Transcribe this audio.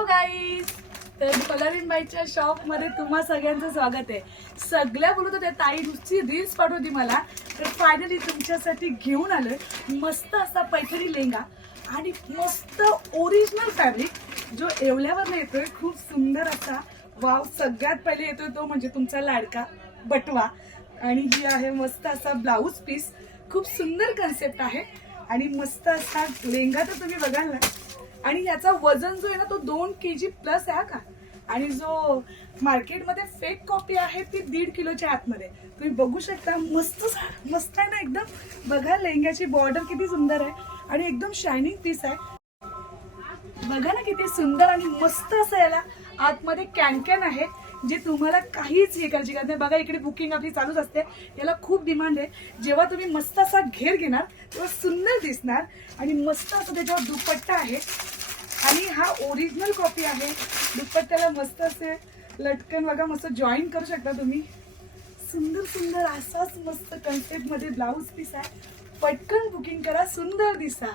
Hello guys, तर colouring बाईच्या shop मध्ये तुम्हा सगळ्यांचं स्वागत आहे. सगळ्या बोलत होत्या ताई नुसती रील्स पाठवती मला, तर फायनली तुमच्यासाठी घेऊन आलोय मस्त असा पैठणी लेंगा आणि मस्त ओरिजिनल फॅब्रिक जो येवल्यावर येतोय. खूप सुंदर असा वाव. सगळ्यात पहिले येतोय तो म्हणजे तुमचा लाडका बटवा आणि ही आहे मस्त असा ब्लाऊज पीस. खूप सुंदर कन्सेप्ट आहे आणि मस्त असा लेंगा तर तुम्ही बघाल ना. आणि याचा वजन जो आहे ना तो 2 kg प्लस आहे का. आणि जो मार्केटमध्ये फेक कॉपी आहे ती 1.5 किलोच्या आतमध्ये. तुम्ही बघू शकता मस्त मस्त आहे ना एकदम. बघा लेंग्याची बॉर्डर किती सुंदर आहे आणि एकदम शायनिंग पीस आहे. बघा ना किती सुंदर आणि मस्त असं याला आतमध्ये कॅन आहे जे तुम्हाला काहीच हे करायची गरज नाही. बघा इकडे बुकिंग आपली चालूच असते. याला खूप डिमांड आहे. जेव्हा तुम्ही मस्त असा घेर घेणार तेव्हा सुंदर दिसणार. आणि मस्त असं त्याच्यावर दुपट्टा आहे आणि हा ओरिजिनल कॉपी आहे. दुपट्ट्याला मस्त असे लटकन बघा मस्त जॉईन करू शकता तुम्ही. सुंदर सुंदर असाच मस्त कन्सेप्ट मध्ये ब्लाऊज पीस आहे. पटकन बुकिंग करा, सुंदर दिसा.